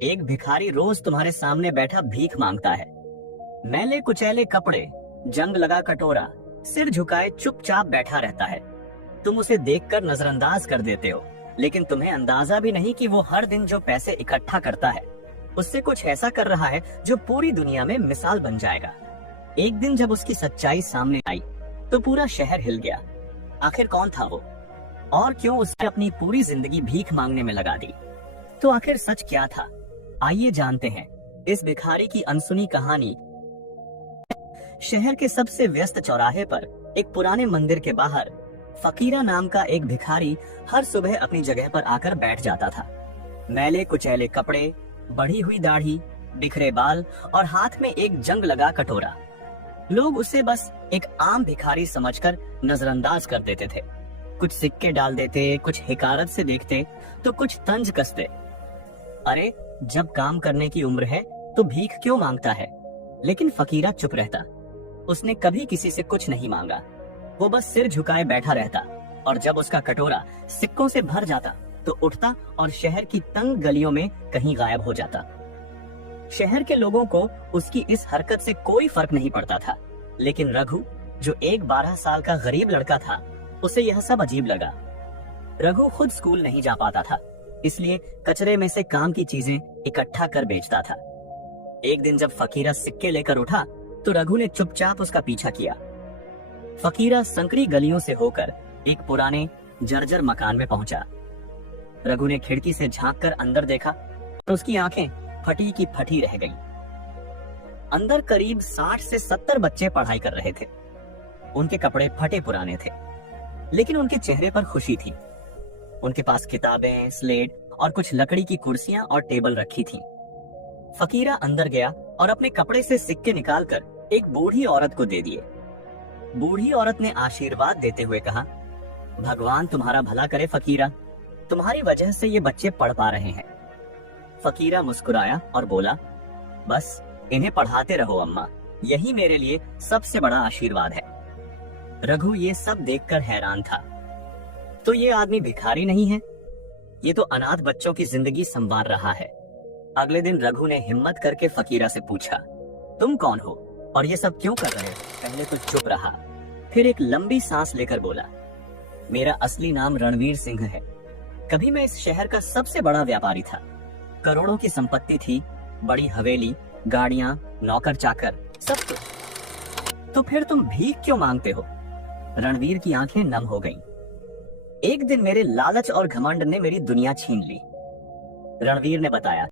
एक भिखारी रोज तुम्हारे सामने बैठा भीख मांगता है। मैले कुचैले कपड़े, जंग लगा कटोरा, सिर झुकाए चुपचाप बैठा रहता है। तुम उसे देखकर नजरअंदाज कर देते हो, लेकिन तुम्हें अंदाजा भी नहीं कि वो हर दिन जो पैसे इकट्ठा करता है उससे कुछ ऐसा कर रहा है जो पूरी दुनिया में मिसाल बन जाएगा। एक दिन जब उसकी सच्चाई सामने आई तो पूरा शहर हिल गया। आखिर कौन था वो, और क्यों उसने अपनी पूरी जिंदगी भीख मांगने में लगा दी? तो आखिर सच क्या था? आइए जानते हैं इस भिखारी की अनसुनी कहानी। शहर के सबसे व्यस्त चौराहे पर एक पुराने मंदिर के बाहर फकीरा नाम का एक भिखारी हर सुबह अपनी जगह पर आकर बैठ जाता था। मैले कुचैले कपड़े, बढ़ी हुई दाढ़ी, बिखरे बाल और हाथ में एक जंग लगा कटोरा। लोग उसे बस एक आम भिखारी समझकर नजरअंदाज कर देते थे। कुछ सिक्के डाल देते, कुछ हिकारत से देखते तो कुछ तंज कसते। अरे, जब काम करने की उम्र है तो भीख क्यों मांगता है? लेकिन फकीरा चुप रहता। उसने कभी किसी से कुछ नहीं मांगा। वो बस सिर झुकाए बैठा रहता, और जब उसका कटोरा सिक्कों से भर जाता तो उठता और शहर की तंग गलियों में कहीं गायब हो जाता। शहर के लोगों को उसकी इस हरकत से कोई फर्क नहीं पड़ता था, लेकिन रघु, जो एक 12 साल का गरीब लड़का था, उसे यह सब अजीब लगा। रघु खुद स्कूल नहीं जा पाता था, इसलिए कचरे में से काम की चीजें इकट्ठा कर बेचता था। एक दिन जब फकीरा सिक्के लेकर उठा तो रघु ने चुपचाप उसका पीछा किया। फकीरा संकरी गलियों से होकर एक पुराने जर्जर मकान में पहुंचा। रघु ने खिड़की से झांककर अंदर देखा तो उसकी आंखें फटी की फटी रह गईं। अंदर करीब 60 से 70 बच्चे पढ़ाई कर रहे थे। उनके कपड़े फटे पुराने थे, लेकिन उनके चेहरे पर खुशी थी। उनके पास किताबें, स्लेट और कुछ लकड़ी की कुर्सियां और टेबल रखी थीं। फकीरा अंदर गया और अपने कपड़े से सिक्के निकालकर एक बूढ़ी औरत को दे दिए। बूढ़ी औरत ने आशीर्वाद देते हुए कहा, भगवान तुम्हारा भला करे फकीरा, तुम्हारी वजह से ये बच्चे पढ़ पा रहे हैं। फकीरा मुस्कुराया और बोला, बस इन्हें पढ़ाते रहो अम्मा, यही मेरे लिए सबसे बड़ा आशीर्वाद है। रघु ये सब देखकर हैरान था। तो ये आदमी भिखारी नहीं है, ये तो अनाथ बच्चों की जिंदगी संवार रहा है। अगले दिन रघु ने हिम्मत करके फकीरा से पूछा, तुम कौन हो और ये सब क्यों कर रहे हो? पहले तो चुप रहा, फिर एक लंबी सांस लेकर बोला, मेरा असली नाम रणवीर सिंह है। कभी मैं इस शहर का सबसे बड़ा व्यापारी था। करोड़ों की संपत्ति थी, बड़ी हवेली, गाड़ियां, नौकर चाकर, सब कुछ। तो फिर तुम भीख क्यों मांगते हो? रणवीर की आंखें नम हो गईं। एक दिन मेरे लालच और घमंड ने मेरी दुनिया छीन ली, रणवीर ने बताया।